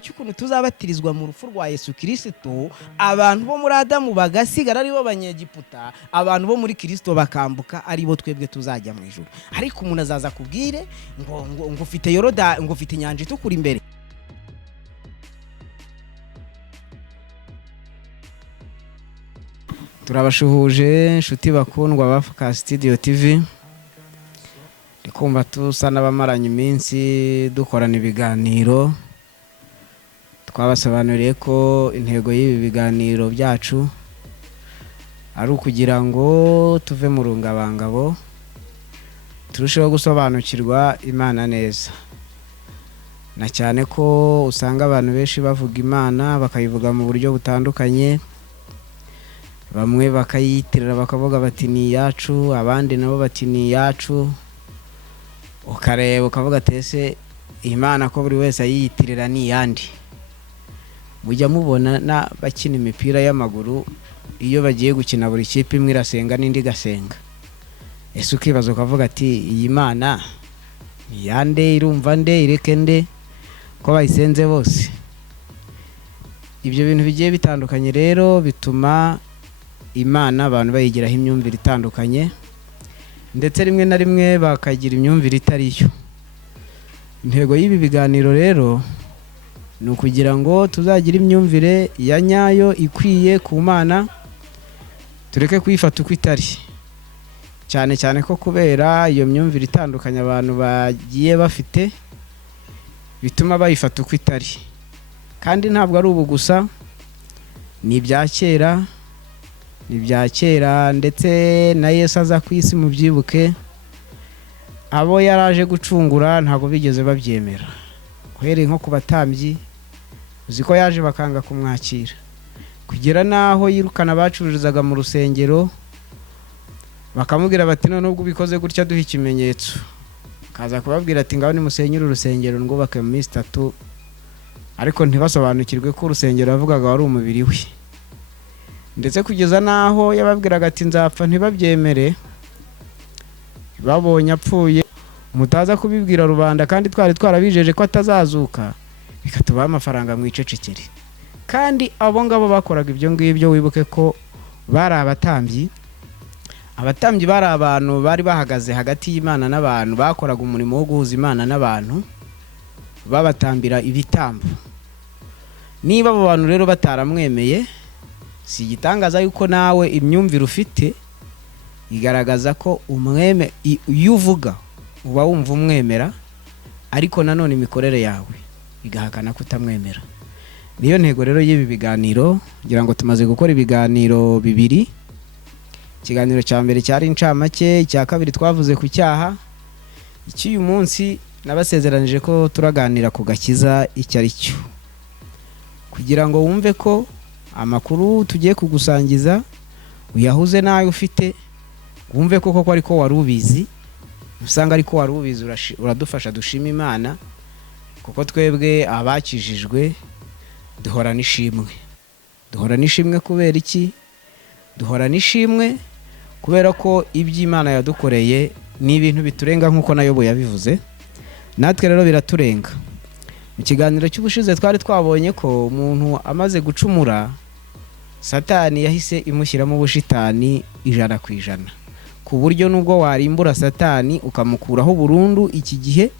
cy'ukuntu tuzabatirizwa mu rupfu rwa Yesu Kristo, abantu bo muri Adamu bagasigara ari bo banyegiputa, abantu bo muri Kristo bakambuka ari bo twebwe tuzajya mu ijuru. Ariko umuntu azaza kubwire ngo ufite Yorodani, ngo ufite inyanja itukura imbere. Turabashuhuje inshuti bakundwa ba Focus Studio TV. Ndikumva tusa n'abamaranye iminsi dukorana ibiganiro. Twabasobanuriye ko intego y'ibi biganiro byacu ari ukugira ngo tuve mu rungabangabo, turusheho gusobanukirwa Imana neza. Na cyane ko usanga abantu benshi bavuga Imana bakayivuga mu buryo butandukanye. Bamwe bakayitirira bakavuga bati ni yacu, abandi nabo bati ni yacu. Ukareba ukavuga tese Imana ko buri wese ayiyitirira ni yandi. Mujya mubona na bakina imipira y'amaguru, iyo bagiye gukina buri kipe imwe irasenga n'indi gasenga. Ese ukibaza ukavuga ati iyi Mana ni yande, irumva nde, ireke nde ko bayisenze bose? Ibyo bintu bigiye bitandukanye rero bituma Imana abantu bayigiraho imyumvire itandukanye, ndetse rimwe na rimwe bakagira imyumvire itari yo. Intego y'ibi biganiro rero ni ukugira ngo tuzagira imyumvire ya nyayo ikwiye ku Mana, tureke kuyifata uko itari. Cyane cyane ko kubera iyo myumvire itandukanye abantu bagiye bafite bituma bayifata uko itari. Kandi ntabwo ari ubu gusa, ni ibya kera ndetse na Yesu aza ku isi mu byibuke, abo yaraje gucungura ntabwo bigeze babyemera. Uhereye nko ku batambyi, uziko yaje bakanga kumwakira, kugera naho yirukana abacururizaga mu rusengero, bakamubwira bati none ubwo ubikoze gutya duha ikimenyetso. Kaza kubabwira ati ngaho nimusenyere urusengero rwubake mu minsi 3, ariko ntibasobanukirwe ko urusengero yavugaga wari umubiri we. Ndetse kugeza naho yababwiraga ati nzapfa ntibabyemere, babonye apfuye mutaza kubibwira rubanda kandi twari twarabijeje ko atazazuka, bikatubaha amafaranga mu icecekere. Kandi abo ngabo bakoraga ibyo ngibyo, wibuke ko bari abatambyi. Abatambyi bari abantu bari bahagaze hagati y'Imana n'abantu, bakoraga umurimo wo guhuza Imana n'abantu, babatambira ibitambo. Niba abo bantu rero bataramwemeye, si igitangaza yuko nawe imyumvire ufite igaragaza ko iyo uvuga uba wumva umwemera, ariko nanone imikorere yawe igahakana kutamwemera. Niyo ntego rero y'ibi biganiro, ngira ngo tumaze gukora ibiganiro 2. Ikiganiro cya mbere cyari incamake, icya kabiri twavuze ku cyaha. Icy'uyu munsi nabasezeranije ko turaganira ku gakiza icyo ari cyo, kugira ngo wumve ko amakuru tugiye kugusangiza uyahuze nayo ufite, wumve koko ko ariko wari ubizi. Usanga ariko wari ubizi uradufasha dushima Imana, kuko twebwe abakijijwe duhorana ishimwe. Duhorana ishimwe kubera iki? Duhorana ishimwe kubera ko iby'Imana yadukoreye ni ibintu biturenga, nk'uko nayo yabivuze. Natwe rero biraturenga. Mu kiganiro cy'ubushize twari twabonye ko umuntu amaze gucumura, Satani yahise imushyiramo ubushitani 100%, ku buryo nubwo warimbura Satani ukamukuraho burundu iki gihe,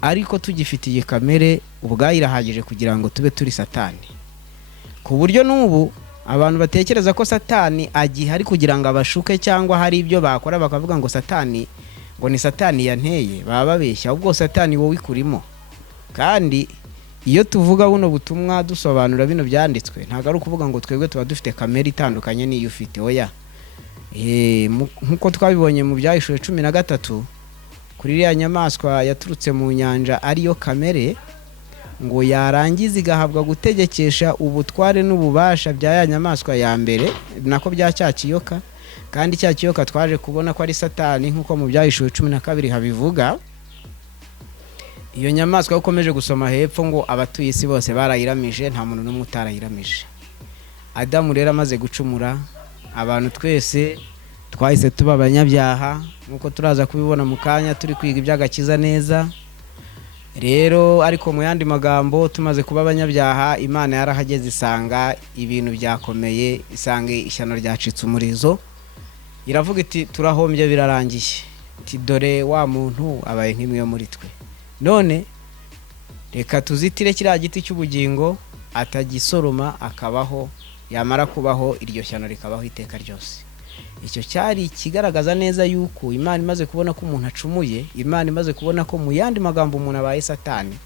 ariko tugifitiye kamere ubwayo irahagije kugira ngo tube turi Satani. Ku buryo n'ubu abantu batekereza ko Satani agihari kugira ngo abashuke, cyangwa hari ibyo bakora bakavuga ngo Satani, ngo ni Satani yanteye, baba babeshya. Ubwo Satani wowe ikurimo. Kandi iyo tuvuga buno butumwa dusobanura bino byanditswe, ntago ari ukuvuga ngo twebwe tuba dufite kamere itandukanye n'iyo ufite. Oya, nkuko twabibonye mu Byahishuwe 13, kuri iriya nyamaswa yaturutse mu nyanja ariyo kamere, ngo yarangiza igahabwa gutegekesha ubutware n'ububasha bya ya nyamaswa ya mbere, nako bya cya kiyoka. Kandi cya kiyoka twaje kubona ko ari Satani, nkuko mu Byahishuwe 12 habivuga. Iyo nyamaswa ukomeje gusoma hepfo ngo abatuye isi bose barayiramije, nta muntu n'umwe utarayiramije. Adamu rero amaze gucumura, abantu twese twahise tuba abanyabyaha, nkuko turaza kubibona mu kanya turi kwiga iby'agakiza neza. rero ariko mu yandi magambo tumaze kuba abanyabyaha Imana yarahageze isanga ibintu byakomeye, isange ishyano ryacitse umurizo, iravuga iti turahombye birarangiye, iti dore wa muntu abaye nk'imwe yo muri twe, none reka tuzitire kiriya giti cy'ubugingo atagisoroma akabaho, yamara kubaho iryo shyano rikabaho iteka ryose. Icyo cyari kigaragaza neza yuko Imana imaze kubona ko umuntu acumuye, Imana imaze kubona ko mu yandi magambo umuntu abaye satani.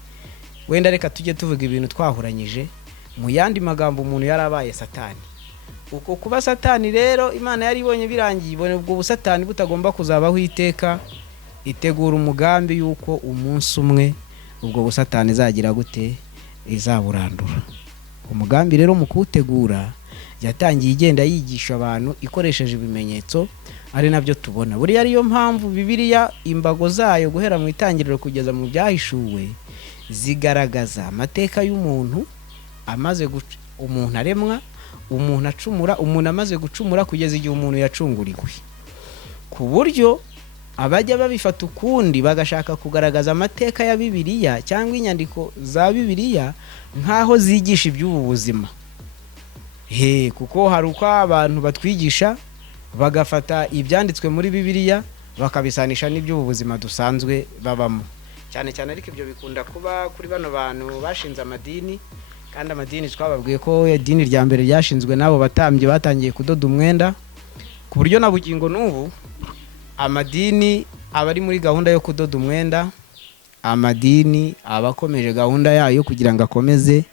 Wenda reka tujye tuvuga ibintu twahuranyije, mu yandi magambo umuntu yarabaye satani. Uko kuba satani rero Imana yari ibonye birangiye, ibone ubwo busatani butagomba kuzabaho iteka, itegura umugambi yuko umunsi umwe ubwo busatani izagira gute, izaburandura. Umugambi rero mu kuwutegura yatangiye igenda yigisha abantu ikoresheje ibimenyetso, ari nabyo tubona. Buriya ariyo mpamvu Bibiliya imbago zayo guhera mu itangiriro kugeza mu byahishuwe zigaragaza amateka y'umuntu amaze umuntu aremwa, umuntu acumura, umuntu amaze gucumura kugeza igihe umuntu yacunguriwe, ku buryo abajya babifata ukundi bagashaka kugaragaza amateka ya Bibiliya cyangwa inyandiko za Bibiliya nkaho zigisha iby'ubu buzima. Kuko hari uko abantu batwigisha bagafata ibyanditswe muri Bibiliya bakabisanisha n'iby'ubu buzima dusanzwe babamo, cyane cyane ariko ibyo bikunda kuba kuri bano bantu bashinze amadini, kandi amadini twababwiye ko idini rya mbere ryashinzwe n'abo batambyi batangiye kudoda umwenda, ku buryo na bugingo n'ubu amadini aba ari muri gahunda yo kudoda umwenda, amadini aba akomeje gahunda yayo kugira ngo akomeze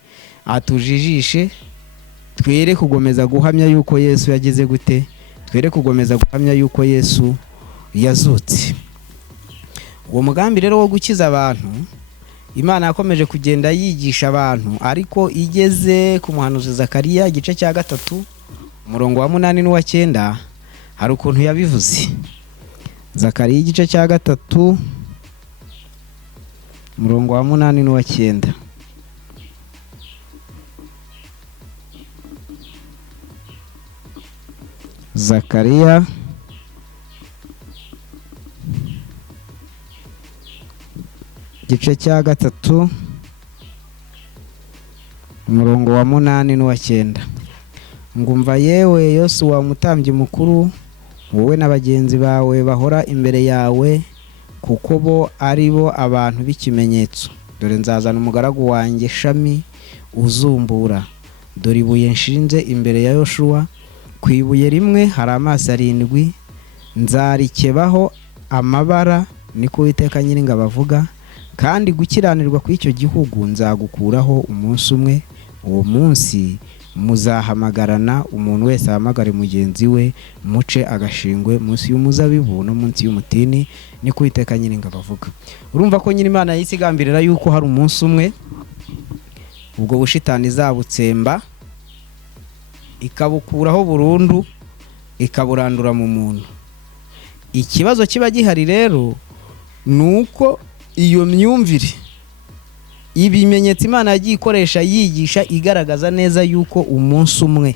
atujijishe, twere kugomeza guhamya yuko Yesu yagize gute, twere kugomeza guhamya yuko Yesu yazutse. Uwo mugambi rero wo gukiza abantu Imana yakomeje kugenda yigisha abantu, ariko igeze ku muhanuzi Zakariya igice cya 3 umurongo wa 8 n'uwa 9 hari ukuntu yabivuze. Zakariya igice cya 3 umurongo wa 8 n'uwa 9. Zakariya igice cya 3 umurongo wa 8 n'uwa 9. Ngumva yewe Yosuwa umutambyi mukuru, wowe n'abagenzi bawe bahora imbere yawe, kuko bo ari bo abantu b'ikimenyetso. Dore nzazana umugaragu wanjye Shami uzumbura, dore ibuye nshinze imbere ya Yoshuwa, ku ibuye rimwe hari amaso 7, nzarikebaho amabara, niko Uwiteka Nyiringabo avuga, kandi gukiranirwa kw'icyo gihugu nzagukuraho umunsi umwe, uwo munsi muzahamagarana, umuntu wese ahamagare mugenzi we, muce agashingwe munsi y'umuzabibu no munsi y'umutini, niko Uwiteka Nyiringabo avuga. Urumva ko nyine Imana yisigambirira yuko hari umunsi umwe ubwo bushitani izabutsemba, ikabukuraho burundu, ikaburandura mu muntu. Ikibazo kiba gihari rero nuko iyo myumvire, ibimenyetso Imana yagiye ikoresha yigisha igaragaza neza yuko umunsi umwe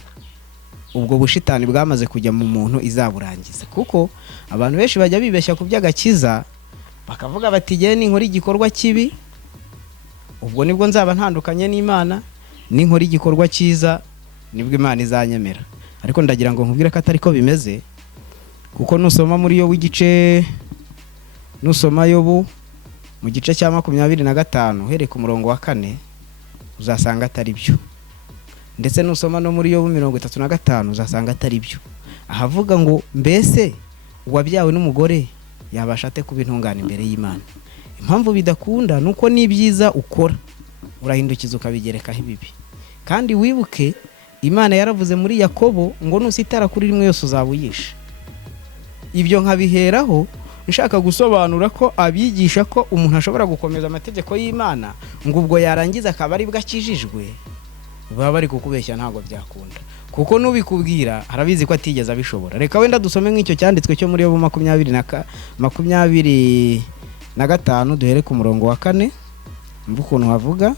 ubwo bushitani bwamaze kujya mu muntu izaburangiza. Kuko abantu benshi bajya bibeshya ku by'agakiza bakavuga bati giye ninkora igikorwa kibi ubwo nibwo nzaba ntandukanye n'Imana, ninkora igikorwa cyiza nibwo Imana izanyemera. Ariko ndagira ngo nkubwire ko atari ko bimeze, kuko nusoma muri Yobu Yobu mu gice cya 25 uhereye ku murongo wa 4 uzasanga atari byo, ndetse nusoma no muri Yobu 35 uzasanga atari byo. Ahavuga ngo mbese uwabyawe n'umugore yabasha ate kuba intungane imbere y'Imana. Impamvu bidakunda nuko n'ibyiza ukora urahindukiza ukabigerekaho ibibi. Kandi wibuke Imana yaravuze muri Yakobo ngo nusitara kuri rimwe yose uzabuyisha. Ibyo nkabiheraho nshaka gusobanura ko abigisha ko umuntu ashobora gukomeza amategeko y'Imana ngo ubwo yarangiza akaba ari bwakijijwe, baba bari kukubeshya, ntago byakunda. Kuko nubikubwira arabizi ko atigeze abishobora. Reka wenda dusome nk'icyo cyanditswe cyo muri Yobu 25 duhere ku murongo wa 4 mvukuntu havuga.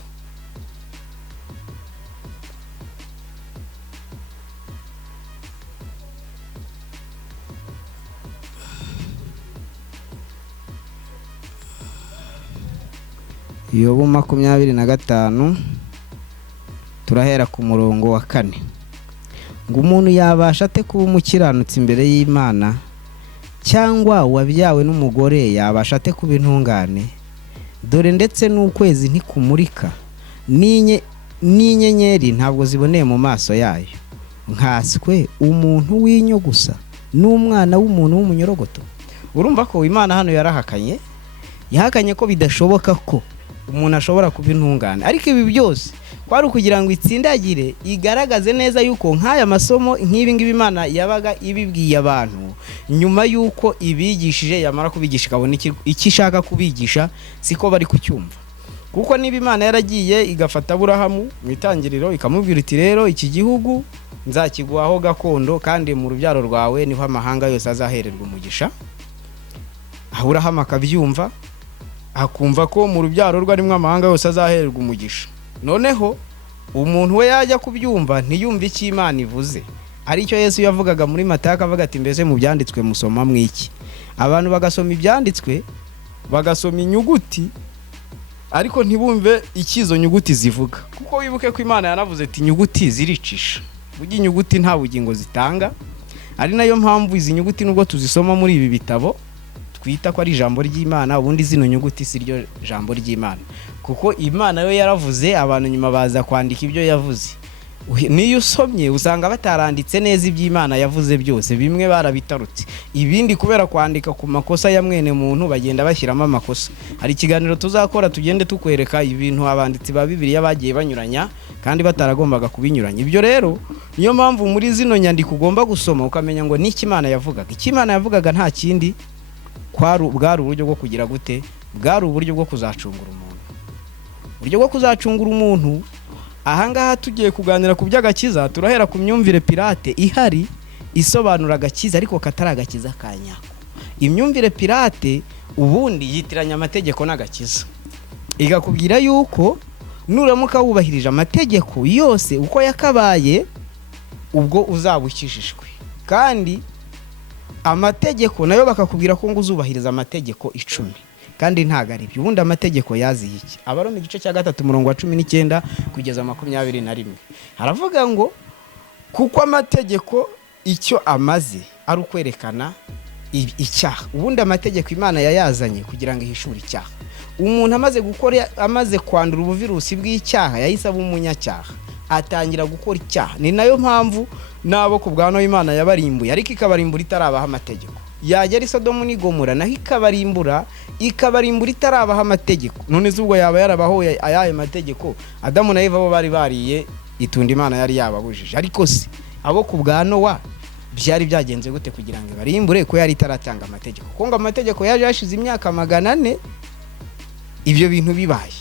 Yobu 25 turahera ku murongo wa 4. Ngo umuntu yabasha ate kuba umukiranutsi imbere y'Imana, cyangwa wabyawe n'umugore yabasha ate kuba intungane? Dore ndetse n'ukwezi ntikumurika, n'inyenyeri ntabwo ziboneye mu maso yayo. Nkaswe umuntu w'inyo gusa n'umwana w'umuntu w'umunyorogoto. Urumva ko Imana hano yahakanye ko bidashoboka ko umuntu ashobora kuba intungane. Ariko ibi byose kwari kugira ngo itsindagire igaragaze neza yuko nk'aya masomo nk'ibi ngibi Imana yabaga ibibwiye abantu nyuma yuko ibigishije, yamara kubigisha ikabona iki ishaka kubigisha siko bari kucyumva. Kuko niba Imana yaragiye igafata Aburahamu mu itangiriro ikamubwira iti rero iki gihugu nzakiguhaho gakondo, kandi mu rubyaro rwawe niho amahanga yose azahererwa umugisha. Aburahamu akabyumva, akumva ko mu rubyaro rwe arimo amahanga yose azahererwa umugisha. Noneho umuntu we yajya kubyumva ntiyumve icyo Imana ivuze. Aricyo Yesu yavugaga muri Matayo akavuga ati mbese mu byanditswe musoma mwiki? Abantu bagasoma ibyanditswe, bagasoma inyuguti, ariko ntibumve ikizo nyuguti zivuga. Kuko wibuke ko Imana yanavuze ati inyuguti ziricisha. Burya inyuguti nta bugingo zitanga. Ari nayo mpamvu izi nyuguti nubwo tuzisoma muri ibi bitabo twita ko ari ijambo ry'Imana, ubundi zino nyuguti si ryo jambo ry'Imana. Kuko Imana yo yaravuze, abantu nyuma baza kwandika ibyo yavuze. Niyo usomye usanga bataranditse neza iby'Imana yavuze byose, bimwe barabitarutse, ibindi kubera kwandika ku makosa ya mwene muntu bagenda bashyiramo amakosa. Hari ikiganiro tuzakora tugende tukwereka ibintu abanditsi ba Bibiliya bagiye banyuranya kandi bataragombaga kubinyuranya. Ibyo rero niyo mpamvu muri zino nyandiko ugomba gusoma ukamenya ngo niki Imana yavugaga. Iki Imana yavugaga nta kindi bwari uburyo bwo kugira gute, bwari uburyo bwo kuzacungura umuntu. Uburyo bwo kuzacungura umuntu. Ahangaha tugiye kuganira ku by'agakiza, turahera ku myumvire pirate ihari isobanura agakiza ariko katari agakiza kanyako. Imyumvire pirate ubundi yitiranya amategeko n'agakiza, igakubwira yuko nuramuka wubahirije amategeko yose uko yakabaye ubwo uzabukishijwe, kandi amategeko nayo bakakubwira ko ngo uzubahiriza amategeko 10, kandi ntago ari byo. Ubundi amategeko yaziye iki? Abaroma igice cya 3 umurongo wa 19 kugeza 21 haravuga ngo kuko amategeko icyo amaze ari ukwerekana icyaha. Ubundi amategeko Imana yayazanye kugira ngo ihishure icyaha. Umuntu amaze kwandura ubuvirusi bw'icyaha yahise aba umunyacyaha, atangira gukora icyaha. Ni nayo mpamvu nabo ku bwano Imana yabarimbuye, ariko ikabarimbura itarabaha amategeko. Yagera i Sodomu n'i Gomora naho ikabarimbura itarabaha amategeko. None zubwo yaba yarabahoye ayaye mategeko, Adamu na Eva bo bari bariye itunda Imana yari yababujije. Ariko se abo ku bwano wa byari byagenze gute kugira ngo barimbure ko yari itaratanga amategeko? Kuko ngo amategeko yaje yashize imyaka 400 ibyo bintu bibaye.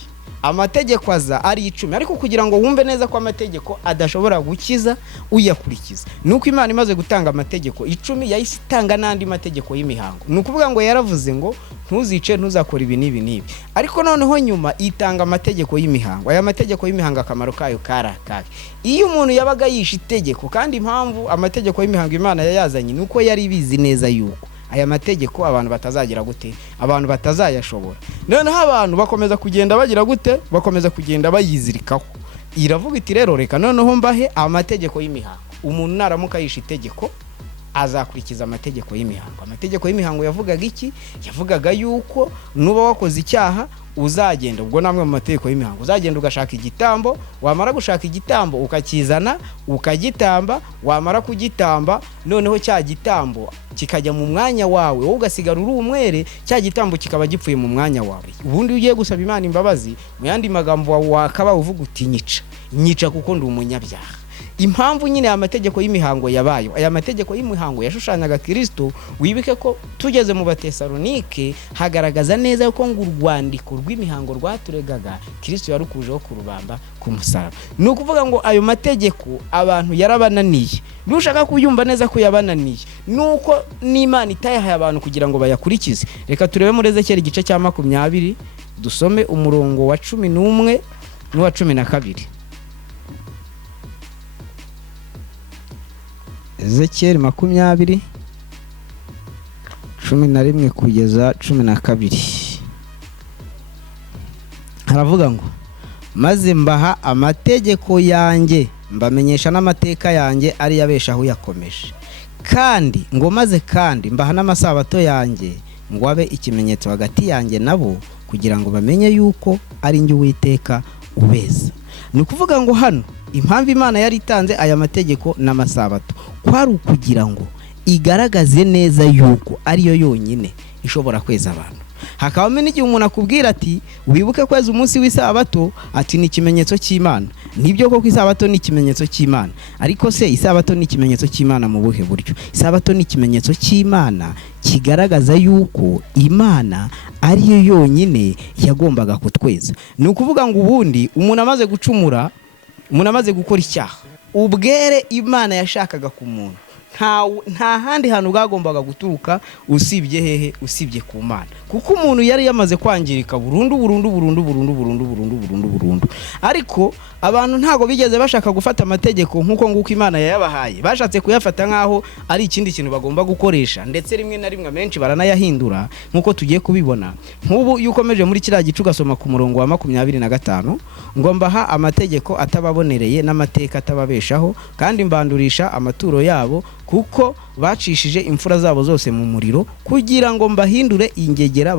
Amategeko aza ari 10, ariko kugira ngo wumve neza ko amategeko adashobora gukiza uyakurikiza, nuko Imana imaze gutanga amategeko 10 yahise itanga n'andi mategeko y'imihango. Nukuvuga ngo yaravuze ngo ntuzice, ntuzakora ibi n'ibi, ariko noneho nyuma itanga amategeko y'imihango. Aya mategeko y'imihango akamaro kayo karakaye. Iyo umuntu yabaga yishe itegeko, kandi impamvu amategeko y'imihango Imana yayazanye nuko yari bizi neza yuko aya mategeko abantu batazagira gute, abantu batazayashobora. Noneho abantu bakomeza kugenda bagira gute, bakomeza kugenda bayizirikaho. Iravuga iti rero reka noneho mbahe amategeko y'imihango. Umuntu naramuka yishe itegeko azakurikiza amategeko y'imihango. Amategeko y'imihango yavugaga iki? Yavugaga yuko nuba wakoze icyaha uzagenda, ubwo namwe mu mategeko y'imihango, uzagenda ugashaka igitambo, wamara gushaka igitambo ukakizana ukagitamba, wamara kugitamba noneho cya gitambo kikajya mu mwanya wawe, wowe ugasigara uri umwere, cya gitambo kikaba gipfuye mu mwanya wawe. Ubundi ugiye gusaba Imana imbabazi, mu yandi magambo wakaba uvuga uti nyica kuko ndi umunyabyaha. Impamvu nyine amategeko y'imihango yabayo, aya mategeko y'imihango yashushanyaga Kristo. Wibike ko tugeze mu Batesalonike hagaragaza neza ko ngo urwandiko rw'imihango rwaturegaga Kristo yarukujeho ku rubamba ku musaraba. Ni ukuvuga ngo ayo mategeko abantu yarabananiye. Nushaka kuyumva neza ko yabananiye, nuko n'Imana itayahaye abantu kugira ngo bayakurikize. Reka turebe muri Ezekiel igice cya 20 dusome umurongo wa 11 n'uwa 12. Ezekiel 20 11 kugeza 12. haravuga ngo maze mbaha amategeko yanjye mbamenyesha n'amateka yanjye ari yabeshaho yakomeje kandi ngo maze kandi mbaha n'amasabato yanjye ngo abe ikimenyetso hagati yanjye nabo kugira ngo bamenye yuko ari njye Uwiteka ubeza. Ni ukuvuga ngo hano impamvu Imana yari itanze aya mategeko n'amasabato kwari ukugira ngo igaragaze neza yuko ariyo yonyine ishobora kweza abantu. Hakabamo n'igihe umuntu akubwira ati wibuke kweza umunsi w'isabato, ati ni ikimenyetso cy'Imana. Nibyo koko isabato ni ikimenyetso cy'Imana, ariko se isabato ni ikimenyetso cy'Imana mu buhe buryo? Isabato ni ikimenyetso cy'Imana kigaragaza yuko Imana ariyo yonyine yagombaga kutweza. Ni ukuvuga ngo ubundi umuntu amaze gucumura, umuntu amaze gukora icyaha, ubwere Imana yashakaga ku muntu nta handi hantu bwagombaga guturuka usibye hehe? Usibye ku Mana, kuko umuntu yari yamaze kwangirika burundu. Ariko abantu ntago bigeze bashaka gufata amategeko nkuko Imana yayabahaye, bashatse kuyafata nkaho ari ikindi kintu bagomba gukoresha, ndetse rimwe na rimwe menshi baranayahindura nkuko tugiye kubibona. Nk'ubu iyo ukomeje muri kiriya gice ugasoma ku murongo wa 25 ngo mbaha amategeko atababonereye n'amateka atababeshaho, kandi mbandurisha amaturo yabo kuko bacishije imfura zabo zose mu muriro, kugira ngo mbahindure ingegera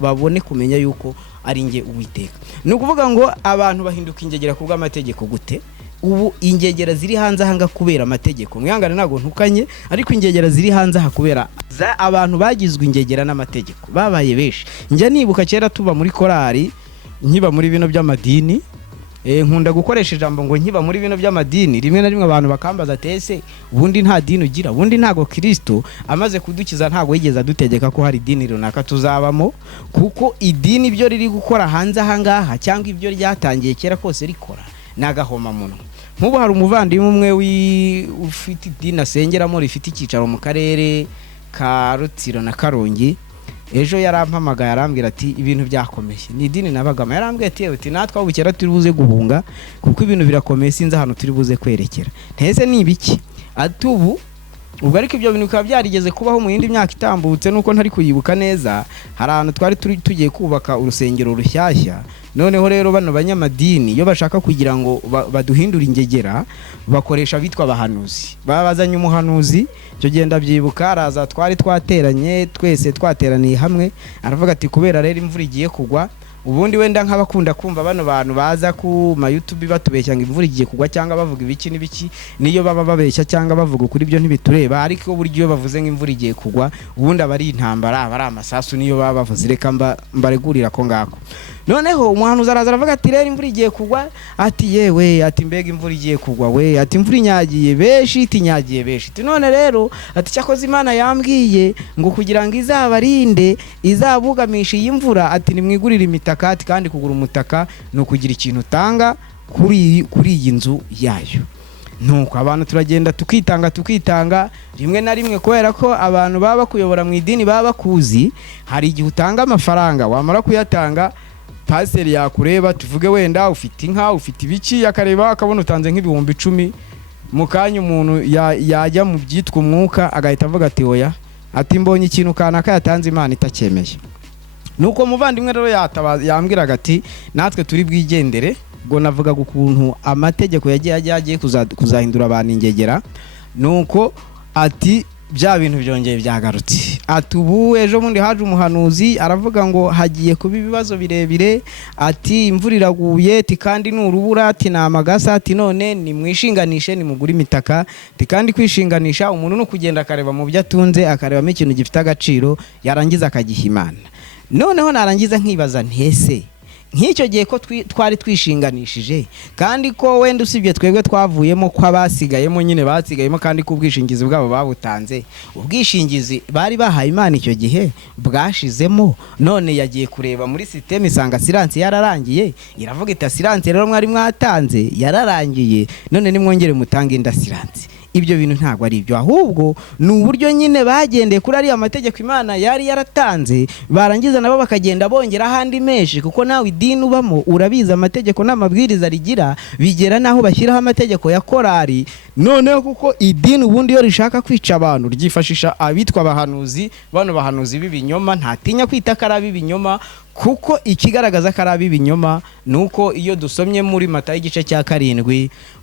babone kumenya yuko ari nge Uwiteka. Ni ukuvuga ngo abantu bahinduka ingegera kubwa amategeko gute? Ubu ingegera ziri hanze hanga kubera amategeko. Mwihangane nago ntukanye, ariko ingegera ziri hanze hakubera abantu bagizwe ingegera n'amategeko babaye benshi. Njya nibuka kera tuba muri korari, nkiba muri bino by'amadini, nkunda gukoresha ijambo ngo nkiba muri bino by'amadini, rimwe na rimwe abantu bakambaza tese ubundi nta dini ugira, ubundi ntago Kristo amaze kudukiza ntago yigeze adutegeka ko hari dini runaka tuzabamo, kuko idini ibyo riri gukora hanze ahangaha cyangwa ibyo ryatangiye kera kose rikora nagahoma muno. Nk'ubu hari umuvandimwe umwe ufite idini asengeramo rifite icyicaro mu karere ka Rutsiro na Karongi, ejo yarampamagaye arambwira ati ibintu byakomeye, ni idini nabagama. Yarambwiye ati natwe aho bukera turi buze guhunga kuko ibintu birakomeye, sinzi ahantu turi buze kwerekera. Ntese ni ibiki? Ati ubwo ariko ibyo bintu bikaba byarigeze kubaho mu yindi myaka itambutse, nuko ntari kuyibuka neza. Hari ahantu twari tugiye kubaka urusengero rushyashya, noneho rero bano banyamadini iyo bashaka kugira ngo baduhindure ingegera bakoresha bitwa abahanuzi. Babazanye umuhanuzi, cyo genda byibuka, araza twari twateranye twese twateraniye hamwe, aravuga ati kubera rero imvura igiye kugwa, ubundi wenda nk'abakunda kumva bano bantu baza ku ma YouTube batubeshya ngo imvura igiye kugwa cyangwa bavuga ibiki n'ibiki, niyo baba babeshya cyangwa bavuga kuri byo ntibitureba, ariko buryo bavuze ngo imvura igiye kugwa ubundi abari intambara, abari amasasu, niyo baba bavuze reka mbaregurira ko ngako. Noneho umuhanuzi araza aravuga ati rero imvura igiye kugwa, ati yewe, ati mbega imvura igiye kugwa we, ati imvura inyagiye beshi, itinyagiye beshi. Ati none rero ati cyakoze Imana yambwiye ngo kugira ngo izabarinde izabugamisha iyi mvura, ati nimwigurira imitaka, ati kandi kugura umutaka no kugira ikintu utanga kuri iyi nzu yayo. Nuko abantu turagenda tukitanga rimwe na rimwe, kubera ko abantu baba kuyobora mu idini baba bakuzi. Hari igihe utanga amafaranga, wamara kuyatanga paseri yakureba, tuvuge wenda ufite inka, ufite ibiki, yakareba akabona utanze nk'ibihumbi 10, mu kanya umuntu yajya mu byitwa umwuka agahita avuga ati oya, ati mbonye ikintu kanaka yatanze Imana itacyemeye. Nuko muvandimwe rero yambwiraga ati natwe turi bwigendere, ngo navuga ukuntu amategeko yagiye kuzahindura abantu ingegera. Nuko ati bya bintu byongeye byagarutse. Ati ubu ejo bundi haje umuhanuzi aravuga ngo hagiye kuba ibibazo birebire, ati imvura iraguye, ati kandi n'urubura, ati namagasa, ati none ni mwishinganishe ni mugura imitaka, ati kandi kwishinganisha umuntu no kugenda akareba mu byo atunze, akarebamo ikintu gifite agaciro, yarangiza akagiha Imana. Noneho narangiza nkibaza ntese nk'icyo gihe ko twari twishinganishije, kandi ko wenda usibye twebwe twavuyemo ko abasigayemo nyine basigayemo, kandi ko ubwishingizi bwabo babutanze, ubwishingizi bari bahaye Imana icyo gihe bwashizemo. None yagiye kureba muri system isanga silence yararangiye, iravuga iti silence rero mwari mwatanze yararangiye, none nimwongere mutange inda silence. Ibyo bintu ntago ari ibyo, ahubwo ni uburyo nyine bagendeye kuri ari amategeko Imana yari yaratanze, barangiza nabo bakagenda bongera handi menshi, kuko nawe idini ubamo urabiza amategeko n'amabwiriza rigira, bigera naho bashyiraho amategeko ya korari. Noneho kuko idini ubundi yo rishaka kwica abantu ryifashisha abitwa abahanuzi, bano bahanuzi b'ibinyoma, ntatinya kwita karabi ibinyoma, kuko ikigaragaza ko ari ab'ibinyoma nuko iyo dusomye muri Matayo igice cya 7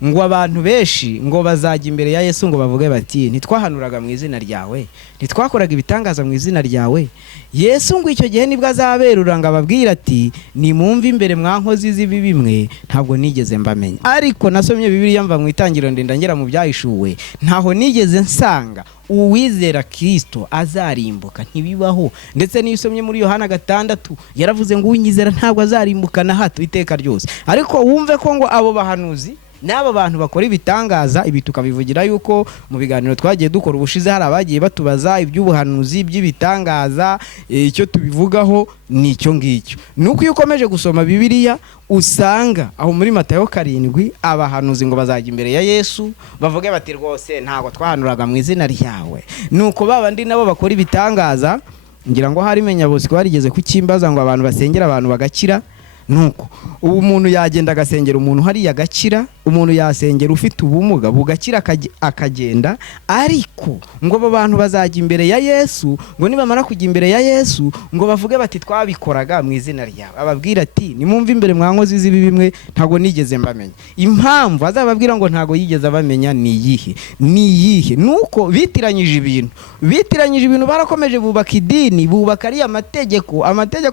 ngo abantu benshi ngo bazajya imbere ya Yesu ngo bavuge bati ntitwahanuraga mu izina ryawe, ntitwakoraga ibitangaza mu izina ryawe. Yesu ngo icyo gihe nibwo azaberura ngo ababwira ati nimumve imbere mwankozi z'ibi bimwe ntabwo nigeze mbamenya. Ariko nasomye Bibiliya mva mu itangiriro ndenda ngera mu byahishuwe, ntaho nigeze nsanga uwizera Kristo azarimbuka, ntibibaho. Ndetse n'isomye muri Yohana 6 yaravuze ngo unyizera ntabwo azarimbuka na hato iteka ryose. Ariko wumve ko ngo abo bahanuzi n'aba bantu bakora ibitangaza, ibi tukabivugira yuko mu biganiro twagiye dukora ubushize hari abagiye batubaza iby'ubuhanuzi by'ibitangaza, icyo tubivugaho ni icyo ngicyo. Nuko iyo ukomeje gusoma Bibiliya usanga aho muri Matayo 7 abahanuzi ngo bazajya imbere ya Yesu bavuge bati rwose ntago twahanuraga mu izina ryawe. Nuko babandi nabo bakora ibitangaza, ngira ngo hari Menyabosiko barigeze kukimbaza ngo abantu basengera abantu bagakira. Nuko ubu umuntu yagenda agasengera umuntu hari yagakira, umuntu yasengera ufite ubumuga bugakira akagenda. Ariko ngo abo bantu bazajya imbere ya Yesu, ngo nibamara kujya imbere ya Yesu ngo bavuge bati twabikoraga mu izina ryawe. Ababwira ati nimumve imbere mwankozi z'ibi bimwe ntago nigeze mbamenya. Impamvu azababwira ngo ntago yigeze abamenya ni iyihe? Nuko bitiranyije ibintu barakomeje bubaka idini, bubaka ari amategeko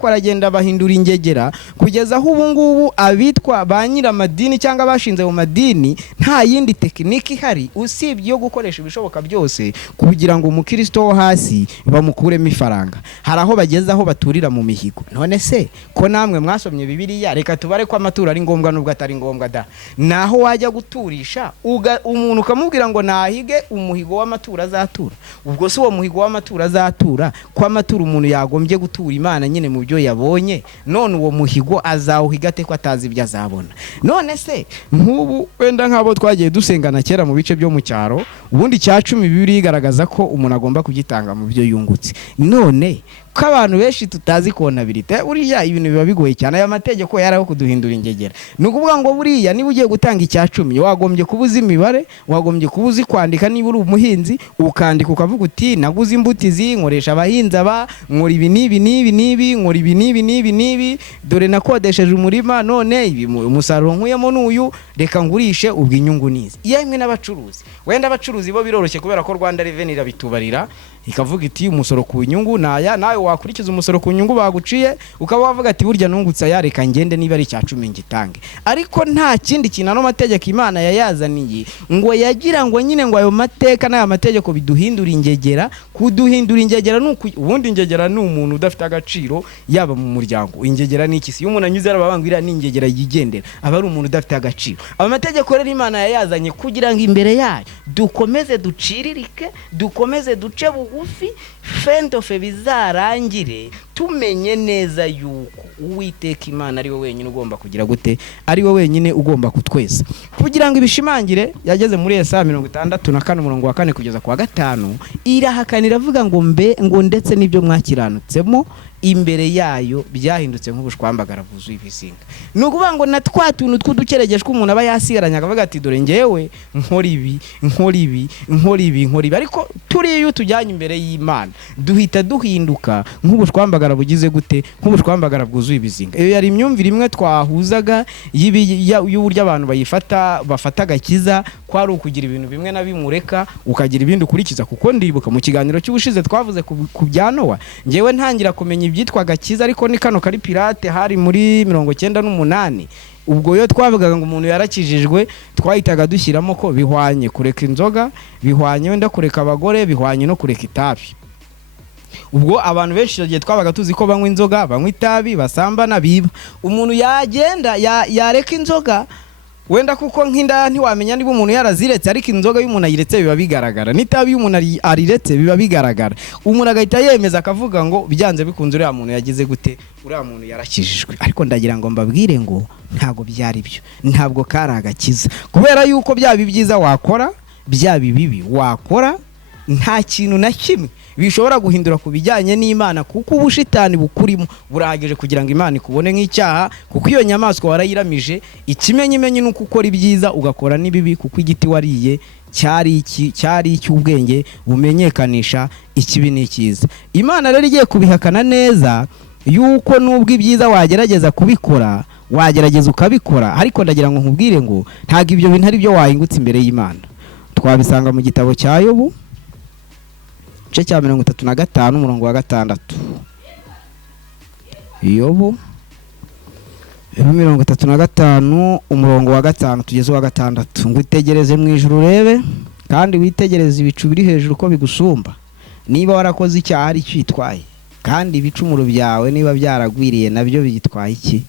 aragenda bahindura ingegera kugeza aho ubu ngubu abitwa ba nyiramadini cyangwa bashinze mu madini nta yindi tekiniki ihari usibye yo gukoresha ibishoboka byose kugira ngo umukristo wo hasi bamukuremo ifaranga. Hari aho bageze aho baturira mu mihigo. None se ko namwe mwasomye Bibiliya, reka tubare ko amaturo ari ngombwa nubwo atari ngombwa da. Naho wajya guturisha umuntu ukamubwira ngo nahige umuhigo w'amaturo azatura. Ubwo si uwo muhigo w'amaturo azatura ko amaturo umuntu yagombye gutura Imana nyine mu byo yabonye, none uwo muhigo azawuhigate ko atazi ibyo azabona. None se nk'ubu wenda nk'abo twagiye dusengana kera mu bice byo mu cyaro, ubundi cya 10 Bibiliya igaragaza ko umuntu agomba kugitanga mu byo yungutse. None ko abantu benshi tutazi konabilite, uriya ibintu biba bigoye cyane. Aya mategeko yaraho kuduhindura ingegera. Nukuvuga ngo buriya niba ugiye gutanga icya 10 wagombye kubuza imibare, wagombye kubuza kwandika. Niba uri umuhinzi ukandika ukavuga uti naguze imbutizi nkoresha abahinzi aba nkora ibi nibi nkora ibi nibi dore nakodesheje umurima, none ibi umusaruro nkuyemo n'uyu, reka ngurishe ubwo inyungu nizi. Yemwe n'abacuruzi, wenda abacuruzi bo biroroshye kubera ko Rwanda Revenue irabitubarira ikavuga iti umusoro ku nyungu naya, nawe wakurikiza umusoro ku nyungu baguciye ukaba wavuga ati burya nungutsa ya reka ngende niba ari cya 10 ngitange. Ariko nta kindi kintu no mategeko Imana yayazaniye ngo yagira ngo nyine ngo ayo mateka n'aya mategeko biduhindura ingegera. Kuduhindura ingegera nuko ubundi ingegera ni umuntu udafite agaciro yaba mu muryango. Ingegera ni ikisi y'umuntu anyuze arababangwira ni ingegera yigendera, aba ari umuntu udafite agaciro. Amategeko rero Imana yayazanye kugira ngo imbere yayo dukomeze duciririke, dukomeze duce bugufi, fendofe bizarangire tumenye neza yuko Uwiteka Imana ari we wenyine ugomba kugira gute, ari we wenyine ugomba kutweza. Kugira ngo ibishimangire yageze muri Yesaya 64 umurongo wa 4 kugeza kwa 5 irahakanira avuga ngo ngo ndetse n'ibyo mwakiranutsemo imbere yayo byahindutse nk'ubushwambagara bwuzuye ibizinga. Nukuvuga ngo na twatuntu tw'udukeregeshwe umuntu aba yasiranya akavuga ati dore ngewe nkora ibi. Ariko turi iyo tujyanye imbere y'Imana duhita duhinduka nk'ubushwambagara bugize gute, nk'ubushwambagara bwuzuye ibizinga. Iyo yari imyumvire imwe twahuzaga y'uburyo abantu bafata agakiza kwari ukugira ibintu bimwe na bimureka ukagira ibindi ukurikiza. Kuko ndibuka mu kiganiro cy'ubushize twavuze ku bya Nowa, ngewe ntangira kumenya ibyitwa gakiza, ariko ni kano kari pirate hari muri 98. Ubwo yo twavugaga ngo umuntu yarakijijwe twahitaga dushyiramo ko bihwanye kureka inzoga, bihwanye wenda kureka abagore, bihwanye no kureka itabi. Ubwo abantu benshi yagiye twabaga tuzi ko banywa inzoga, banywa itabi, basambana, biba. Umuntu yagenda yareka inzoga wenda kuko nk'inda ntiwamenya niba umuntu yaraziretse, ariko inzoga y'umuntu ayiretse biba bigaragara, n'itabi y'umuntu ariretse biba bigaragara. Umuntu agahita yemeza akavuga ngo byanze bikunze uriya muntu yagize gute, uriya muntu yarakijijwe. Ariko ndagira ngo mbabwire ngo ntago byari byo, ntabwo kari agakiza. Kubera yuko byaba ibyiza wakora, byaba ibibi wakora, nta kintu na kimwe bishobora guhindura ku bijyanye n'Imana, kuko ubushitani bukurimo burahagije kugira ngo Imana ikubone nk'icyaha. Kuko iyo nyamaswa warayiramije, ikimenyimenyi nuko ukora ibyiza ugakora n'ibibi, kuko igiti wariye cyari icy'ubwenge bumenyekanisha ikibi n'icyiza. Imana rero igiye kubihakana neza yuko nubwo ibyiza wagerageza kubikora, wagerageza ukabikora, ariko ndagira ngo nkubwire ngo ntabwo ibyo bintu ari byo wahingutse imbere y'Imana. Twabisanga mu gitabo cya Yobu igice cya 35 umurongo wa 6. Yobu 35 umurongo wa 5 tugeze wa 6. Ngo itegereze mu ijuru urebe, kandi witegereze ibicu biri hejuru ko bigusumba, niba warakoze icyaha ari cyitwaye, kandi ibicumuro byawe niba byaragwiriye nabyo bigitwaye iki?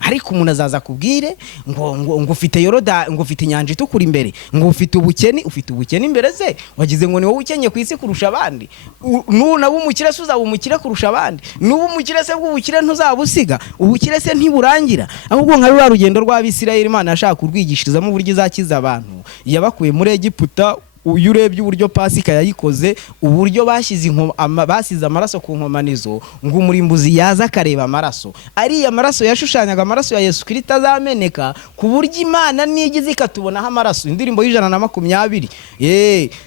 Ariko umuntu azaza kubwire ngo ufite Yorodani, ngo ufite inyanja itukura imbere, ngo ufite ubukene imbere ze, wagize ngo ni wowe ukenye ku isi kurusha abandi, nabo umukire se uzaba umukire kurusha abandi, nubu umukire se bw'ubukire ntuzabusiga, ubukire se ntiburangira. Ahubwo nka rwa rugendo rw'Abisirayeli Imana yashaka kurwigishirizamo uburyo izakiza abantu, yabakuye muri Egiputa. Uyu urebye uburyo Pasika yayikoze, uburyo basize amaraso ku nkomanizo, ngo umurimbuzi yaza akareba amaraso, ariya amaraso yashushanyaga amaraso ya Yesu Kristo azameneka, ku buryo Imana nigize ikatubonaho amaraso. Indirimbo y'120.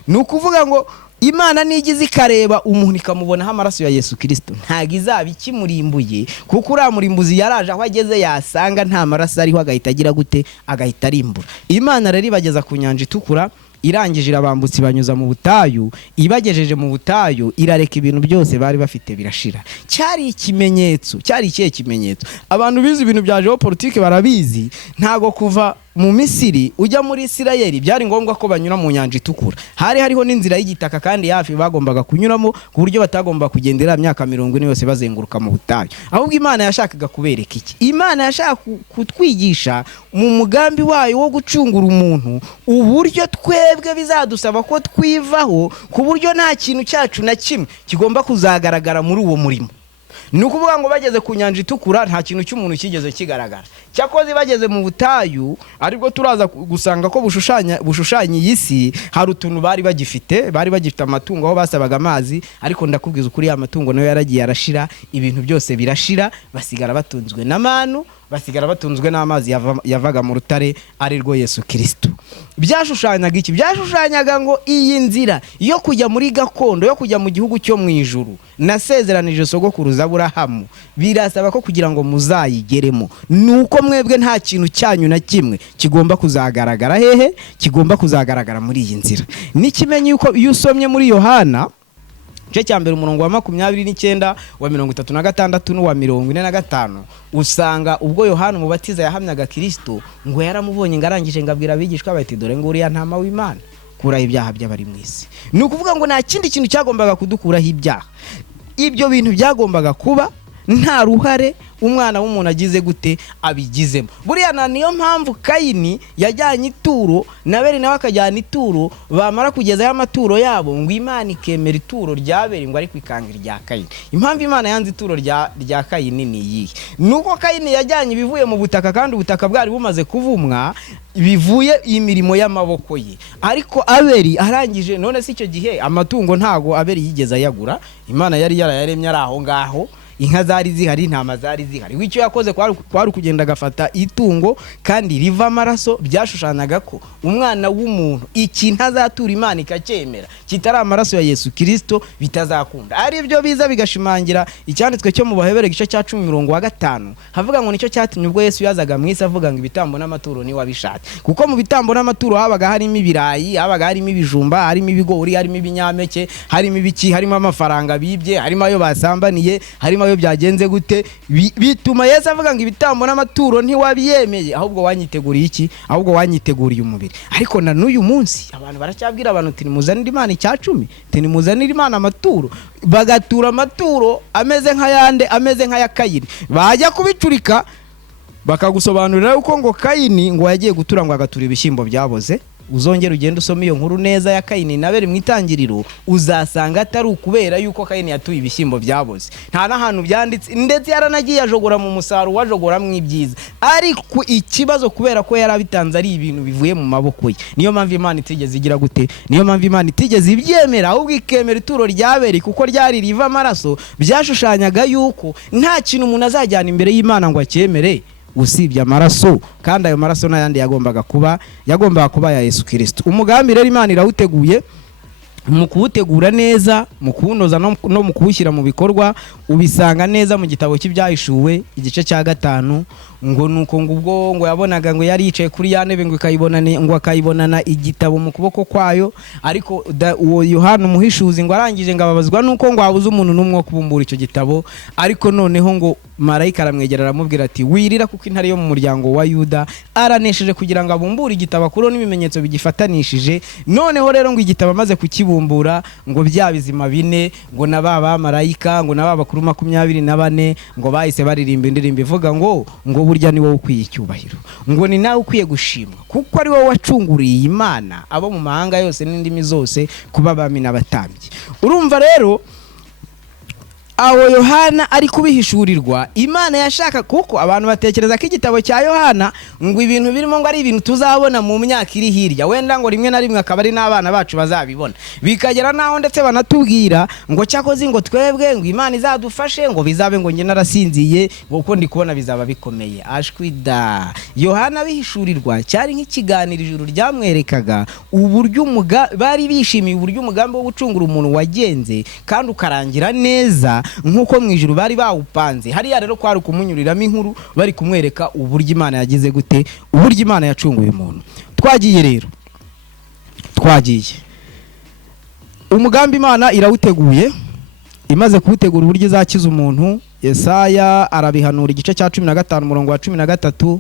Ni ukuvuga ngo Imana nigize ikareba umuntu ikamubonaho amaraso ya Yesu Kristo, ntago izaba ikimurimbuye, kuko uriya murimbuzi yaraje aho ageze yasanga nta maraso ariho, agahita agira gute? Agahita arimbura. Imana rero ibageza ku nyanja itukura, irangije irabambutse ibanyuza mu butayu, ibagejeje mu butayu irareka ibintu byose bari bafite birashira. Cyari ikimenyetso, cyari ikihe kimenyetso? Abantu bize ibintu bya geopolitike barabizi, ntago kuva mu Misiri ujya muri Isirayeli byari ngombwa ko banyura mu nyanja itukura. Hariho n'inzira y'igitaka kandi hafi bagombaga kunyuramo, ku buryo batagomba kugendera imyaka 40 yose bazenguruka mu butayu. Ahubwo Imana yashakaga kubereka iki? Imana yashaka kutwigisha mu mugambi wayo wo gucungura umuntu, uburyo twebwe bizadusaba ko twivaho, ku buryo nta kintu cyacu na kimwe kigomba kuzagaragara muri uwo murimo. Ni ukuvuga ngo bageze ku nyanja itukura nta kintu cy'umuntu kigeze kigaragara. Cyakoze bageze mu butayu, aribwo turaza gusanga ko bushushanya iy'isi, hari utuntu bari bagifite amatungo aho basabaga amazi, ariko ndakubwiza ukuri amatungo nayo yaragiye arashira, ibintu byose birashira, basigara batunzwe n'amanu, basigara batunzwe n'amazi yavaga mu rutare, ari rwo Yesu Kristo. Byashushanyaga iki? Byashushanyaga ngo iyi nzira yo kujya muri gakondo, yo kujya mu gihugu cyo mu ijuru nasezeranije sogokuruza Aburahamu, birasaba ko kugira ngo muzayigeremo, nuko mwebwe nta kintu cyanyu na kimwe kigomba kuzagaragara hehe, kigomba kuzagaragara muri iyi nzira. Nikimenye yuko iyo usomye muri Yohana igice cya 1 umurongo wa 29 wa 36 n'uwa 45, usanga ubwo Yohana umubatiza yahamyaga Kristo, ngo yaramubonye ngarangije ngabwira abigishwa bati dore ngo uriya ntama w'Imana kuraho ibyaha by'abari mu isi. Ni ukuvuga ngo nta kindi kintu cyagombaga kudukuraho ibyaha. Ibyo bintu byagombaga kuba nta ruhare umwana w'umuntu agize gute abigizemo. Buriya niyo mpamvu Kayini yajyanye ituro, n'Abeli nawe akajyana ituro, bamara kugeza amaturo yabo ngo Imana ikemera ituro ry'Abeli, ngo ari kwikangira rya Kayini. Impamvu Imana yanze ituro rya Kayini ni iyi: nuko Kayini yajyanye ibivuye mu butaka, kandi ubutaka bwari bumaze kuvumwa, bivuye imirimo y'amaboko ye. Ariko Abeli arangije, none se icyo gihe amatungo ntago Abeli yigeze ayagura, Imana yari yarayaremye ari aho ngaho, inka zari zihari, intama zari zihari. Wicyo yakoze kwari kugenda agafata itungo kandi riva amaraso, byashushanyaga ko umwana w'umuntu ikintu azatura Imana ikacyemera kitari amaraso ya Yesu Kristo bitazakunda. Ari byo biza bigashimangira icyanditswe cyo mu Bahebere igice cya 10 umurongo wa 5, havuga ngo nicyo cyatumye ubwo Yesu yazaga mu isi avuga ngo ibitambo n'amaturo ni wabishatse. Kuko mu bitambo n'amaturo habaga harimo ibirayi, habaga harimo ibijumba, harimo ibigori, harimo ibinyampeke, harimo ibiki, harimo amafaranga bibye, harimo ayo basambaniye, harimo ayo byagenze gute. Bituma Yesu avuga ngo ibitambo n'amaturo ntiwabiyemeye, ahubwo wanyiteguriye iki? Ahubwo wanyiteguriye umubiri. Ariko na n'uyu munsi abantu baracyabwira abantu ati nimuzanire Imana icya-10, nimuzanire Imana amaturo, bagatura amaturo ameze nk'ayande, ameze nk'aya Kayini. Bajya kubicurika bakagusobanurira uko ngo Kayini ngo yagiye gutura ngo agatura ibishyimbo byaboze. Uzongera ugenda usoma iyo nkuru neza ya Kayini na Abeli mu itangiriro, uzasanga atari ukubera yuko Kayini yatuye ibishyimbo byaboze. Nta n'ahantu byanditse, ndetse yaranagiye ajogora mu musaruro, wajogora mu ibyiza. Ariko ikibazo kubera ko yarabitanze ari ibintu bivuye mu maboko ye, niyo mpamvu Imana itigeze igira gute, niyo mpamvu Imana itigeze ibyemera, ahubwo ikemera ituro rya Abeli, kuko ryari riva amaraso. Byashushanyaga yuko nta kintu umuntu azajyana imbere y'Imana ngo acyemere usibye amaraso, kandi ayo maraso n'ayandi yagombaga kuba ya Yesu Kristo. Umugambi rero Imana irawuteguye, mu kuwutegura neza, mu kuwunoza no mu kuwushyira mu bikorwa, ubisanga neza mu gitabo cy'ibyahishuwe igice cya 5 ngo nuko ngubwo ngo yabonaga ngo yari yicaye kuri ya ntebe ngo akayibonana igitabo mu kuboko kwayo, ariko uwo Yohana umuhishuzi ngo arangije ngo ababazwa nuko ngo habuze umuntu n'umwe wo kubumbura icyo gitabo, ariko noneho ngo marayika aramwegera aramubwira ati wirira kuko intare yo mu muryango wa Yuda aranesheje kugira ngo abumbure igitabo akuriho n'ibimenyetso bigifatanishije. Noneho rero ngo igitabo amaze kukibumbura ngo bya bizima bine ngo nababa marayika ngo nababa bakuru 24 ngo bahise baririmba indirimbo ivuga ngo burya ni wowe ukwiye icyubahiro, ngo ni nawe ukwiye gushimwa kuko ari wowe wacunguriye Imana abo mu mahanga yose n'indimi zose kuba abami n'abatambyi. Urumva rero aho Yohana ari kubihishurirwa Imana yashaka, kuko abantu batekereza ko igitabo cya Yohana ngo ibintu birimo ngo ari ibintu tuzabona mu myaka iri hirya, wenda ngo rimwe na rimwe akaba ari n'abana bacu bazabibona, bikagera naho ndetse banatubwira ngo cyakoze ngo twebwe ngo Imana izadufashe ngo bizabe ngo nge narasinziye kuko ndi kubona bizaba bikomeye. Ashwida Yohana bihishurirwa cyari nk'ikiganiro ijuru ryamwerekaga uburyo bari bishimiye uburyo umugambi wo gucungura umuntu wagenze kandi ukarangira neza nkuko mu ijuru bari bawupanze. Hariya rero kwari kumunyuriramo inkuru bari kumwereka uburyo Imana yagize gute, uburyo Imana yacunguye umuntu. Twagiye umugambi Imana irawuteguye, imaze kuwutegura uburyo izakiza umuntu. Yesaya arabihanura igice cya 15 umurongo wa 13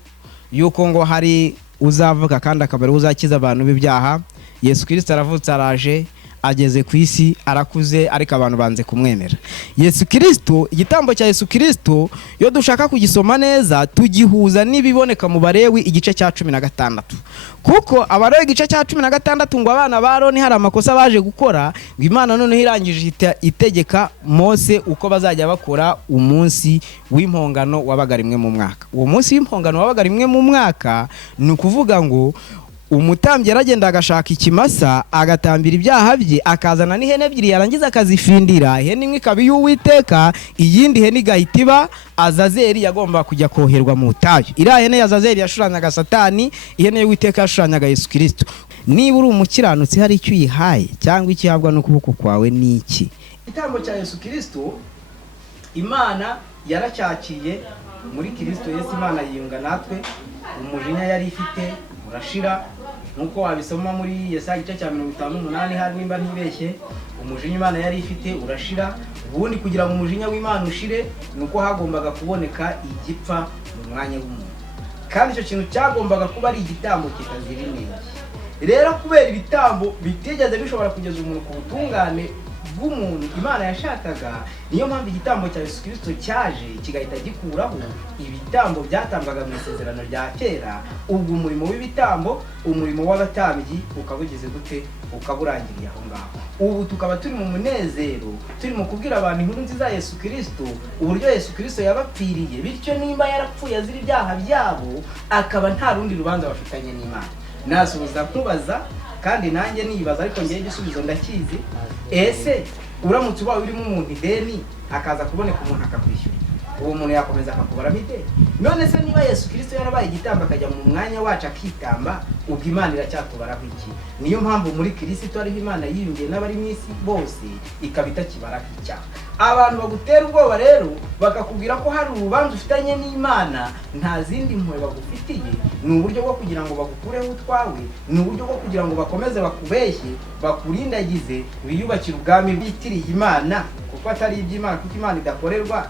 yuko ngo hari uzavuka kandi akaba uzakiza abantu b'ibyaha. Yesu Kristo aravutse, araje, ageze ku isi, arakuze, ariko abantu banze kumwemera. Yesu Kristo, igitambo cya Yesu Kristo yo dushaka kugisoma neza tugihuza n'ibiboneka mu Barewi igice cya 16, kuko Abarewi igice cya 16 ngo abana ba Aroni hari amakosa baje gukora, ngo Imana noneho irangije itegeka Mose uko bazajya bakora umunsi w'impongano wabaga rimwe mu mwaka. Uwo munsi w'impongano wabaga rimwe mu mwaka ni ukuvuga ngo umutambyi yaragenda agashaka ikimasa agatambira ibyaha bye, akazana n'ihene ebyiri yarangiza akazifindira. Ihene imwe ikaba iy'Uwiteka, iyindi hene igahita iba Azazeli yagomba kujya koherwa mu butayu. Iriya hene ya Azazeli yashushanyaga Satani, ihene y'Uwiteka yashushanyaga Yesu Kristo. Niba uri umukiranutsi hari icyo uyihaye cyangwa ikihabwa n'ukuboko kwawe ni iki? Igitambo cya Yesu Kristo Imana yaracyakiye muri Kristo Yesu. Imana yiyunga natwe, umujinya yari ifite urashira, nkuko wabisoma muri Yesaya igice cya 58 hari nimba ntibeshye. Umujinya Imana yari ifite urashira, ubundi kugira ngo umujinya w'Imana ushire nuko hagombaga kuboneka igipfa mu mwanya w'umuntu, kandi icyo kintu cyagombaga kuba ari igitambo kitazira inenge. Rero kubera ibitambo bitigeze bishobora kugeza umuntu ku butungane bw'umuntu Imana yashakaga, niyo mpamvu igitambo cya Yesu Kristo cyaje kigahita gikuraho ibitambo byatambwaga mu isezerano rya kera. Ubwo umurimo w'ibitambo, umurimo w'abatambyi ukabugeze gute, ukaburangiriye aho ngaho. Ubu tukaba turi mu munezero, turi mu kubwira abantu inkuru nziza Yesu Kristo, uburyo Yesu Kristo yabapfiriye, bityo nimba yarapfuye azira ibyaha byabo akaba nta rundi rubanza bafitanye n'Imana. Nasubiza kubaza kandi nanjye nibaza, ariko ngiye gisubizo ndakizi. Ese uramutse ubaye urimo umuntu ideni akaza kuboneka umuntu akakwishyura, uwo muntu yakomeza akakubaramo ideni? None se niba Yesu Kristo yarabaye igitambo akajya mu mwanya wacu akitamba, ubwo Imana iracyatubaraho iki? Niyo mpamvu muri Kristo ariho Imana yiyungiye n'abari mu isi bose ikaba itakibaraho icyaha. Abantu bagutera ubwoba rero bakakubwira ko hari urubanza ufitanye n'Imana, nta zindi mpuhwe bagufitiye, ni uburyo bwo kugira ngo bagukureho utwawe, ni uburyo bwo kugira ngo bakomeze bakubeshye, bakurindagize, biyubakira ubwami bitiriye Imana kuko atari iby'Imana, kuko Imana idakorerwa,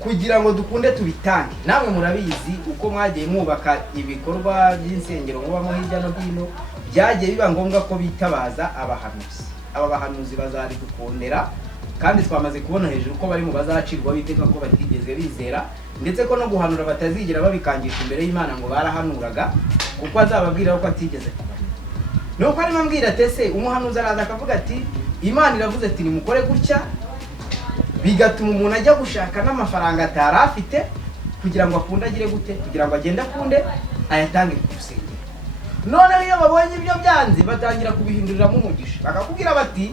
kugira ngo dukunde tubitange. Namwe murabizi uko mwagiye mwubaka ibikorwa by'insengero mubamo hirya no hino, byagiye biba ngombwa ko bitabaza abahanuzi. Aba bahanuzi bazabidukondera, kandi twamaze kubona hejuru ko bari mu bazacirwa biteka ko batigeze bizera, ndetse ko no guhanura batazigera babikangisha imbere y'Imana ngo barahanuraga, kuko azababwira ko atigeze kubarira. Nuko arimo ambwira ati ese umuhanuzi araza akavuga ati Imana iravuze ati nimukore gutya, bigatuma umuntu ajya gushaka n'amafaranga atari afite kugira ngo akundagire gute, kugira ngo agende akunde ayatange ku rusengero. None iyo babonye ibyo byanze batangira kubihinduriramo umugisha, bakakubwira bati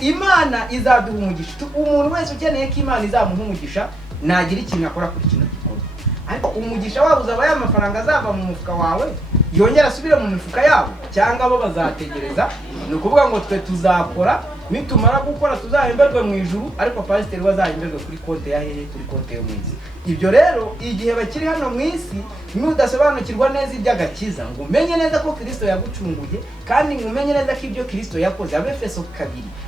Imana izaduha umugisha. Umuntu wese ukeneye ko Imana izamuha umugisha nagira ikintu akora kuri kino gikorwa, ariko umugisha wabuze aba y'amafaranga azava mu mufuka wawe yongera asubire mu mifuka yabo, cyangwa bo bazategereza. Ni ukuvuga ngo twe tuzakora, nitumara gukora tuzahemberwe mu ijuru, ariko pasiteri we azahemberwe kuri konti ya hehe? Kuri konti yo mu isi. Ibyo rero igihe bakiri hano mu isi, nudasobanukirwa neza iby'agakiza ngo umenye neza ko Kristo yagucunguye, kandi ngo umenye neza ko ibyo Kristo yakoze, Abefeso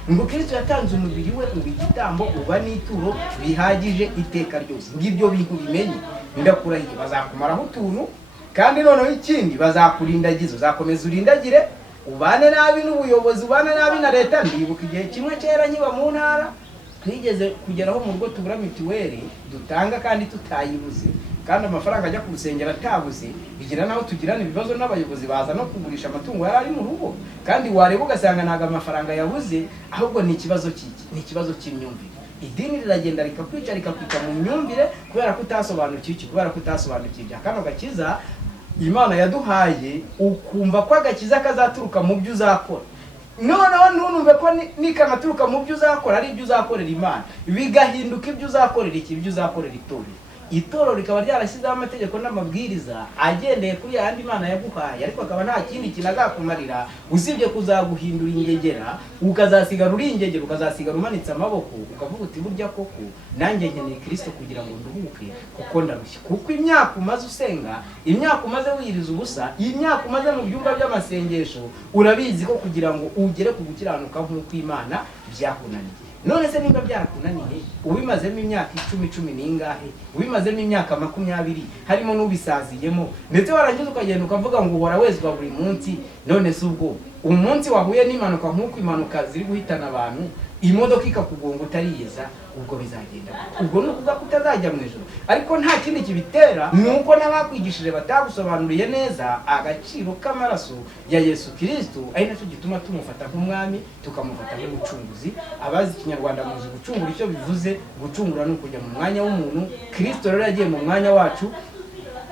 2, ngo Kristo yatanze umubiri we uba igitambo, uba n'ituro bihagije iteka ryose. Ngibyo bintu bimenye, ndakurahiye bazakumaraho utuntu, kandi noneho ikindi bazakurindagiza, uzakomeza urindagire, ubane nabi n'ubuyobozi, ubane nabi na leta. Ndibuka igihe kimwe cyera nkiba mu ntara, twigeze kugeraho mu rugo tubura mituweli dutanga kandi tutayibuze, kandi amafaranga ajya ku rusengero atabuze, bigira naho tugirana ibibazo n'abayobozi, baza no kugurisha amatungo yari ari mu rugo, kandi wareba ugasanga ntago amafaranga yabuze, ahubwo ni ikibazo cy'iki? Ni ikibazo cy'imyumvire. Idini riragenda rikakwica mu myumvire, kubera ko utasobanukiye iki? Kubera ko utasobanukiye ibya kano gakiza Imana yaduhaye, ukumva ko agakiza kazaturuka mu byo uzakora. Noneho ntunumve ko nikanaturuka mu byo uzakora ari ibyo uzakorera Imana, bigahinduka ibyo uzakorera iki? Ibyo uzakorera itorero. Itorero rikaba ryarashyizeho amategeko n'amabwiriza agendeye kuri yandi Imana yaguhaye, ariko akaba nta kindi kintu azakumarira usibye kuzaguhindura ingegera, ukazasigara uri ingegera, ukazasigara umanitse amaboko, ukavuga uti burya koko nanjye nkeneye Kristo kugira ngo nduhuke, kuko ndarushye. Kuko imyaka umaze usenga, imyaka umaze wiyiriza ubusa, imyaka umaze mu byumba by'amasengesho, urabizi ko kugira ngo ugere ku gukiranuka nk'uko Imana byakunaniye. None se nimba byarakunaniye, ubimazemo imyaka 10 n'ingahe, ubimazemo imyaka 20, harimo n'ubisaziyemo, ndetse warangiza ukagenda ukavuga ngo uhora wezwa buri munsi, none se ubwo umunsi wahuye n'impanuka nk'uko impanuka ziri guhitana abantu, imodoka ikakugonga utariyeza, ubwo bizagenda ubwo no kuvuga ko utazajya mu ijuru. Ariko nta kindi kibitera, nuko n'abakwigishije batagusobanuriye neza agaciro k'amaraso ya Yesu Kristo, ari nacyo gituma tumufata nk'umwami, tukamufata nk'umucunguzi. Abazi Kinyarwanda muzi gucungura icyo bivuze. Gucungura ni ukujya mu mwanya w'umuntu. Kristo rero yagiye mu mwanya wacu,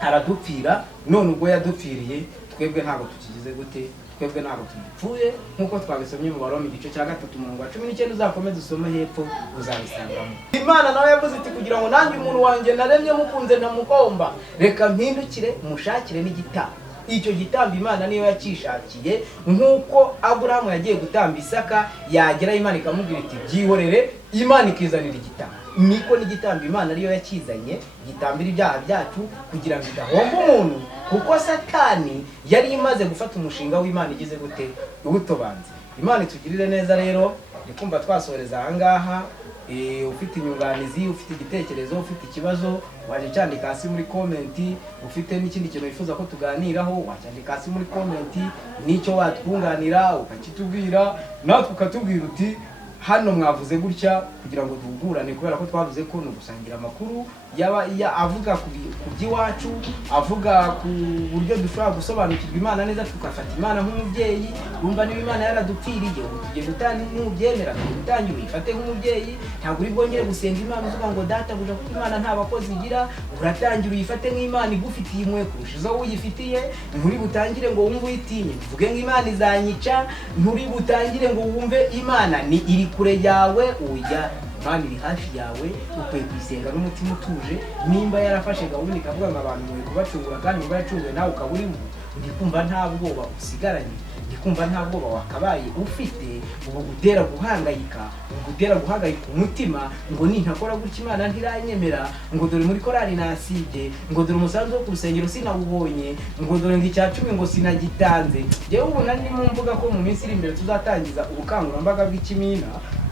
aradupfira. None ubwo yadupfiriye, twebwe ntabwo tukigize gute? Twebwe ntabwo tugipfuye, nk'uko twabisomye mu Baroma igice cya 3:19. Uzakomeze usome hepfo uzabisangamo. Imana nawe yavuze iti, kugira ngo nanjye umuntu wanjye naremye mukunze ntamukomba, reka mpindukire mushakire n'igitambo. Icyo gitambo Imana niyo yakishakiye, nk'uko Aburahamu yagiye gutamba Isaka, yagera Imana ikamubwira iti byihorere, Imana ikizanira igitambo. Niko n'igitambo Imana ariyo yakizanye, gitambira ibyaha byacu kugira ngo idahomba umuntu, kuko Satani yari imaze gufata umushinga w'Imana igize gute? Ubutobanze. Imana itugirire neza rero, ndikumva twasoreza aha ngaha. Ufite inyunganizi, ufite igitekerezo, ufite ikibazo, waje cyandika hasi muri komenti. Ufite n'ikindi kintu wifuza ko tuganiraho, wacyandika hasi muri komenti, n'icyo watwunganira ukakitubwira, natwe ukatubwira uti hano mwavuze gutya, kugira ngo duhugurane, kubera ko twavuze ko no gusangira amakuru avuga ku by'iwacu, avuga ku buryo dushobora gusobanukirwa Imana neza, tukafata Imana nk'umubyeyi. Urumva niba Imana yaradupfiriye, ubu tugiye gutanga n'ubyemera, tugitangira uyifate nk'umubyeyi. Ntabwo uri bwongere gusenga Imana uvuga ngo data buja, kuko Imana nta bakozi igira. Uratangira uyifate nk'Imana igufitiye imwe kurusha izo uyifitiye. Nturi butangire ngo wumve uyitinye, uvuge ngo Imana izanyica. Nturi butangire ngo wumve Imana ni iri kure yawe. Oya, Imana iri hafi yawe, ukwiye kuyisenga n'umutima utuje. Nimba yarafashe gahunda ikavuga ngo abantu mwe kubacungura, kandi niba yacunguye nawe ukaba uri mu, ndikumva nta bwoba usigaranye, ndikumva nta bwoba wakabaye ufite. Ubu gutera guhangayika, gutera guhangayika umutima ngo nintakora gutya Imana ntiranyemera, ngo dore muri korali nasibye, ngo dore umusanzu wo ku rusengero sinawubonye, ngo dore ngo icya 10 ngo sinagitanze. Jewe ubu nari mu mvuga ko mu minsi iri imbere tuzatangiza ubukangurambaga bw'ikimina.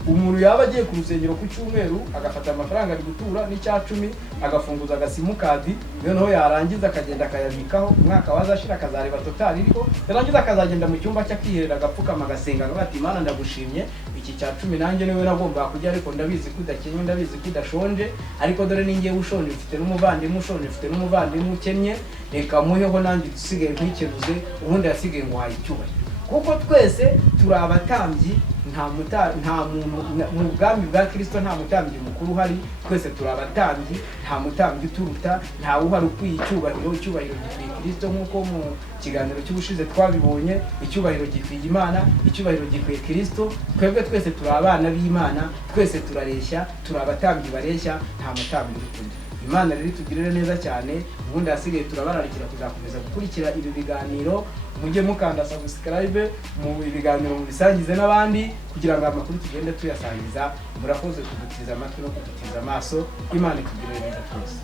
Umuntu yaba agiye ku rusengero ku cyumweru, agafata amafaranga ari gutura n'icya 10, agafunguza agasimukadi, noneho yarangiza akagenda akayabikaho. Umwaka wazashira akazareba total iriho, yarangiza akazagenda mu cyumba cy'akihera, agapfukama agasenga, ati Imana ndagushimye, iki cya 10 nanjye niwe nagomba kujya, ariko ndabizi ko udakenye, ndabizi ko udashonje, ariko dore ningiye ushonje, mfite n'umuvandimwe ushonje, mfite n'umuvandimwe ukennye, reka muheho nanjye dusigaye nkikeruze, ubundi yasigaye ngo hayicyubahiro. Kuko twese turi abatambyi, nta muntu mu bwami bwa Kristo, nta mutambyi mukuru uhari. Twese turi abatambyi, nta mutambyi uturuta, nta uhari ukwiye icyubahiro. Icyubahiro gikwiye Kristo, nk'uko mu kiganiro cy'ubushize twabibonye. Icyubahiro gikwiye Imana, icyubahiro gikwiye Kristo. Twebwe twese turi abana b'Imana, twese turareshya, turi abatambyi bareshya, nta mutambyi urukundo. Imana rero itugirire neza cyane. Ubundi hasigaye turabararikira kuzakomeza gukurikira ibi biganiro, mujye mukanda subscribe mu ibiganiro mu bisangize n'abandi kugira ngo amakuru tugende tuyasangiza. Murakoze kudutiza amatwi no kudutiza amaso. Imana itugirire neza twese.